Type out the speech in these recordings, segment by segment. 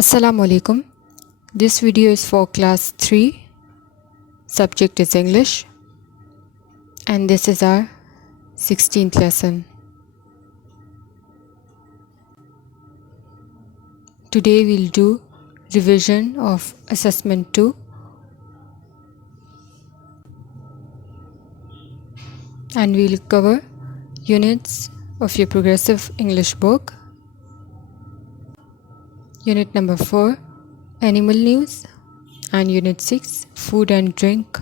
Assalamu alaikum. This video is for class 3. Subject is English. And this is our 16th lesson. Today we'll do revision of assessment 2. And we'll cover units of your progressive English book. Unit number 4, Animal News, and Unit 6, Food and Drink,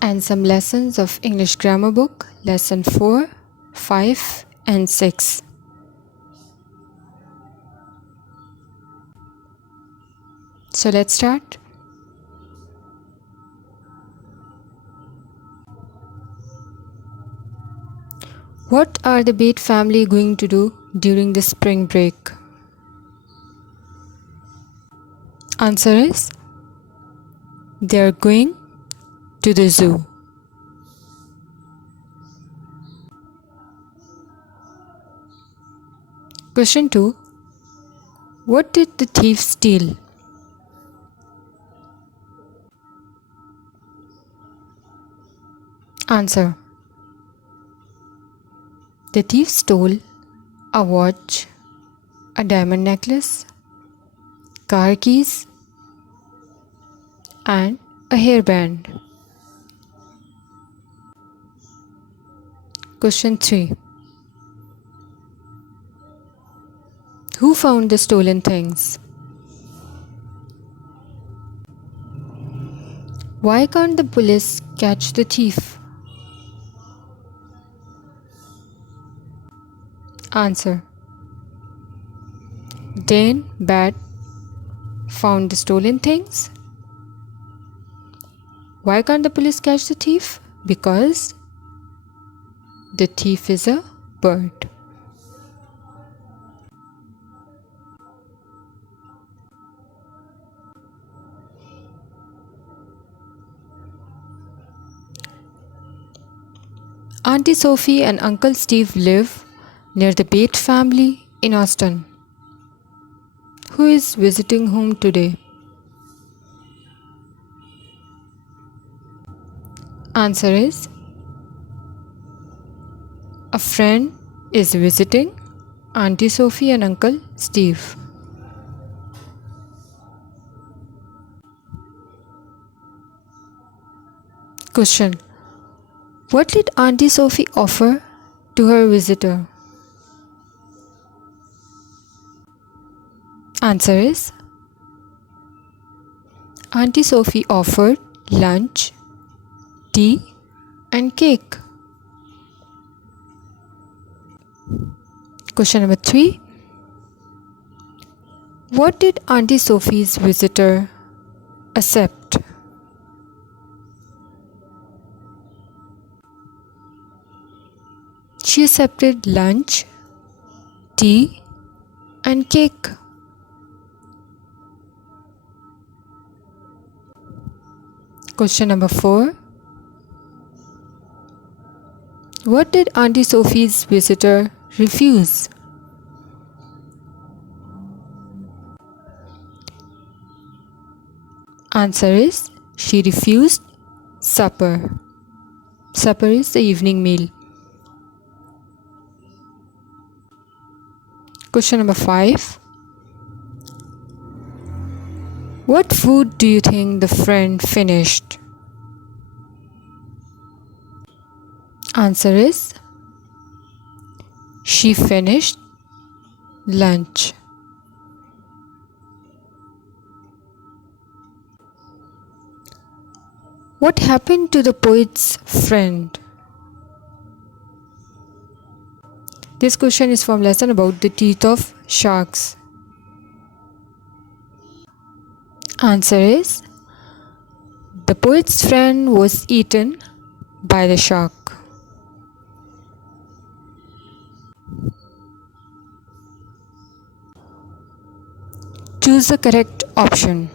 and some lessons of English Grammar Book, Lesson 4, 5, and 6. So let's start. What are the Bate family going to do during the spring break? Answer is, they are going to the zoo. Question 2. What did the thief steal? Answer. The thief stole a watch, a diamond necklace, car keys, and a hairband. Question 3. Who found the stolen things? Why can't the police catch the thief? Answer. Then Bate found the stolen things. Why can't the police catch the thief? Because the thief is a bird. Auntie Sophie and Uncle Steve live near the Bate family in Austin. Who is visiting home today? Answer is, a friend is visiting Auntie Sophie and Uncle Steve. Question. What did Auntie Sophie offer to her visitor? Answer is, Auntie Sophie offered lunch, tea, and cake. Question number 3. What did Auntie Sophie's visitor accept? She accepted lunch, tea, and cake. Question number 4. What did Auntie Sophie's visitor refuse? Answer is, she refused supper. Supper is the evening meal. Question number 5. What food do you think the friend finished? Answer is, she finished lunch. What happened to the poet's friend? This question is from lesson about the teeth of sharks. Answer is, the poet's friend was eaten by the shark. Choose the correct option.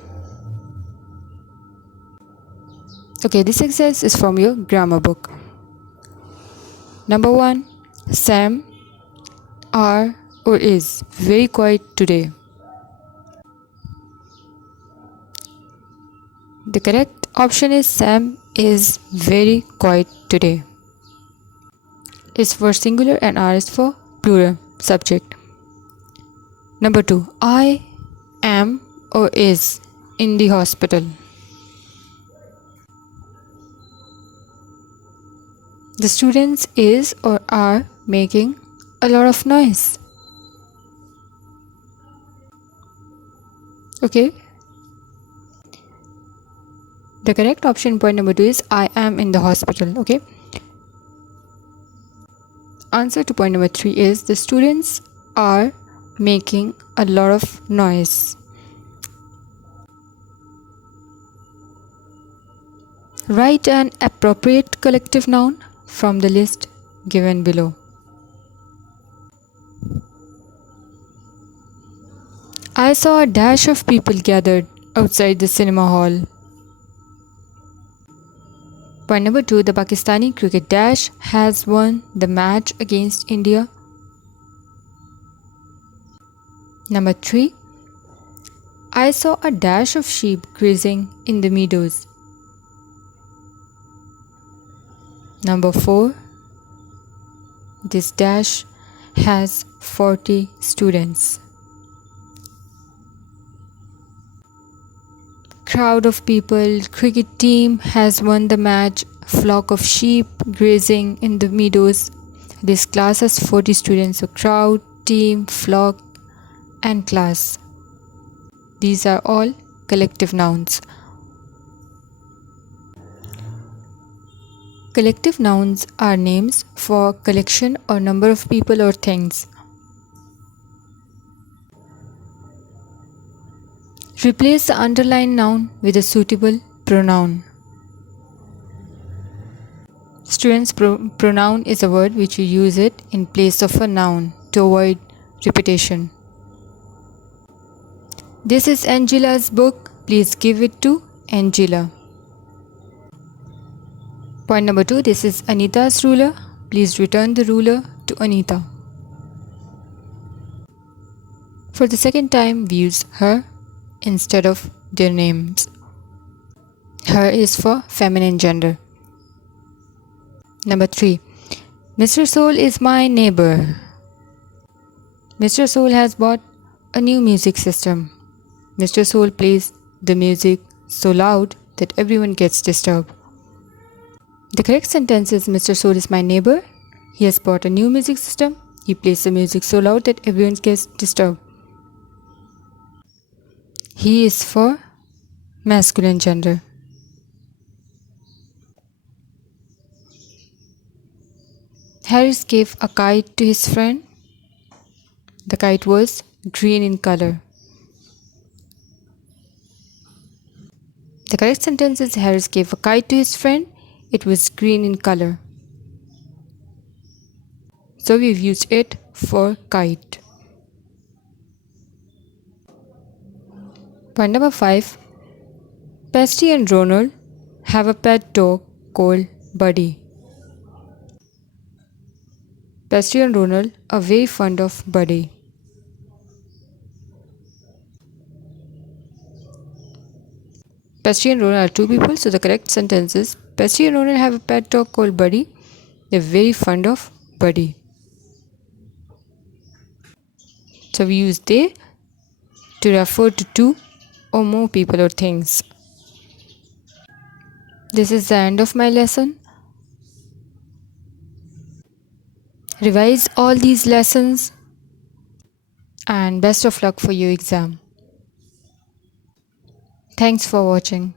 Okay, this exercise is from your grammar book. Number 1, Sam, are or is very quiet today? The correct option is Sam is very quiet today. Is for singular and R is for plural subject. Number 2. I am or is in the hospital. The students is or are making a lot of noise. Okay. The correct option, point number 2, is I am in the hospital. Okay. Answer to point number 3 is the students are making a lot of noise. Write an appropriate collective noun from the list given below. I saw a dash of people gathered outside the cinema hall. Point number 2, the Pakistani cricket dash has won the match against India. Number 3, I saw a dash of sheep grazing in the meadows. Number 4, this dash has 40 students. Crowd of people, cricket team has won the match, flock of sheep grazing in the meadows. This class has 40 students, so crowd, team, flock and class. These are all collective nouns. Collective nouns are names for collection or number of people or things. Replace the underlined noun with a suitable pronoun. Students, pronoun is a word which you use it in place of a noun to avoid repetition. This is Angela's book. Please give it to Angela. Point number 2, this is Anita's ruler. Please return the ruler to Anita. For the second time, we use her instead of their names. Her is for feminine gender. Number 3, Mr. Soul is my neighbor. Mr. Soul has bought a new music system. Mr. Soul plays the music so loud that everyone gets disturbed. The correct sentence is Mr. Soul is my neighbor. He has bought a new music system. He plays the music so loud that everyone gets disturbed. He is for masculine gender. Harris gave a kite to his friend. The kite was green in color. The correct sentence is Harris gave a kite to his friend. It was green in color. So we've used it for kite. Point number 5. Pasty and Ronald have a pet dog called Buddy. Pasty and Ronald are very fond of Buddy. Pasty and Ronald are two people, so the correct sentence is Pasty and Ronald have a pet dog called Buddy. They're very fond of Buddy. So we use they to refer to two or more people or things. This is the end of my lesson. Revise all these lessons and best of luck for your exam. Thanks for watching.